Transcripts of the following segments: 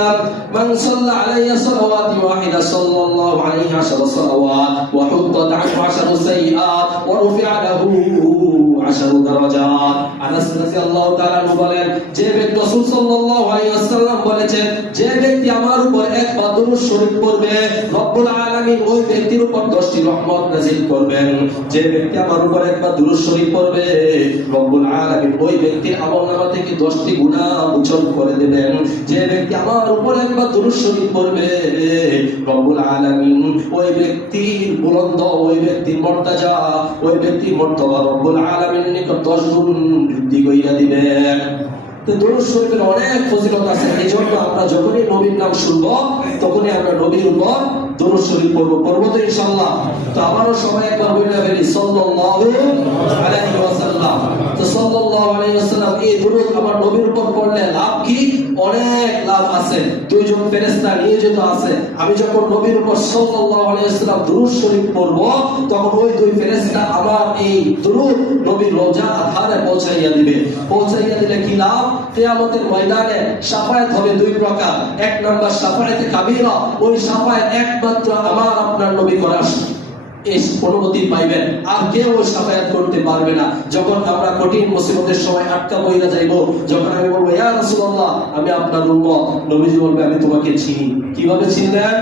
وسلم من صلى علي صلوات واحدة صلى الله عليه عشر صلوات وحطت عنه عشر سيئات ورفع له عشر درجات আনাস রাদিয়াল্লাহু তাআলা আনহু বলেন যে ব্যক্তি রাসূল সাল্লাল্লাহু আলাইহি ওয়াসাল্লাম বলেছেন যে ব্যক্তি আমার উপর শরীফ পড়বে, রব্বুল আলামিন ওই ব্যক্তির উপর 10টি রহমত নাযিল করবেন। যে ব্যক্তি আমার উপর একবার দরুদ শরীফ পড়বে, রব্বুল আলামিন ওই ব্যক্তির আমলনামা থেকে 10টি গুনাহ মোচন করে দেবেন। যে ব্যক্তি আমার উপর একবার দরুদ শরীফ পড়বে, রব্বুল আলামিন ওই ব্যক্তির বুলন্দ, ওই ব্যক্তির মর্যাদা, ওই ব্যক্তির মর্তবা রব্বুল আলামিনের নিকট 10 গুণ বৃদ্ধি কইরা দিবেন। তো দরুদ শরীফের অনেক ফজিলত আছে। এই জন্য আমরা যখনই নবীর নাম শুনব, তখনই আমরা নবীর উপর দরুদ শরীফ পড়ব। পড়ব তো ইনশাল্লাহ তো আমারও সবাই একবার বলে ফেলি সাল্লাল্লাহু তো সাল্লাল্লাহু আলাইহি এই দরুদ আমার নবীর উপর পড়লে লাভ কি? অনেক লাভ আছে। দুইজন নিয়োজিত আছে। আমি যখন নবীর উপর আলাইহি ওয়াসাল্লাম দরুদ শরীফ পড়ব, তখন ওই দুই ফেরেশতা আমার এই দরুদ নবীর রোজা আধারে পৌঁছাইয়া দিবে। পৌঁছাইয়া দিলে কি লাভ? কিয়ামতের ময়দানে শাফায়াত হবে দুই প্রকার। এক নাম্বার শাফায়াতে কাবীরা, ওই শাফায়াত একমাত্র আমার, আপনার নবী করার। অনুমতি পাইবেন। আর কেউ সাফায়াত করতে পারবে না। যখন আমরা কঠিন মুসিবতের সময় আটকা বইরা যাইব, যখন আমি বলব, ইয়া রাসূলুল্লাহ আমি আপনার উম্মত। নবীজি বলবে, আমি তোমাকে চিনি। কীভাবে চিনলেন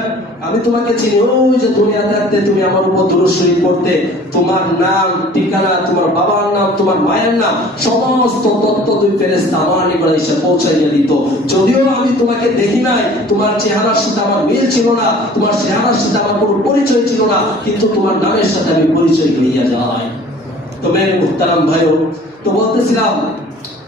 আমি তোমাকে চিনি। ওই যে দুনিয়াতে আসতে তুমি আমার উপর শরীফ পড়তে, তোমার নাম, ঠিকানা, তোমার বাবার নাম, তোমার মায়ের নাম, সমস্ত তত্ত্ব দুই ফেরেশতা আমার নিকট এসে পৌঁছাইয়া দিত। যদিও আমি তোমাকে দেখি নাই, তোমার চেহারার সাথে আমার মিল ছিল না, তোমার চেহারার সাথে আমার কোনো পরিচয় ছিল না, কিন্তু তোমার নামের সাথে আমি পরিচয় হইয়া যাই। তো মেরে মুহতারাম ভাইও, তো বলতেছিলাম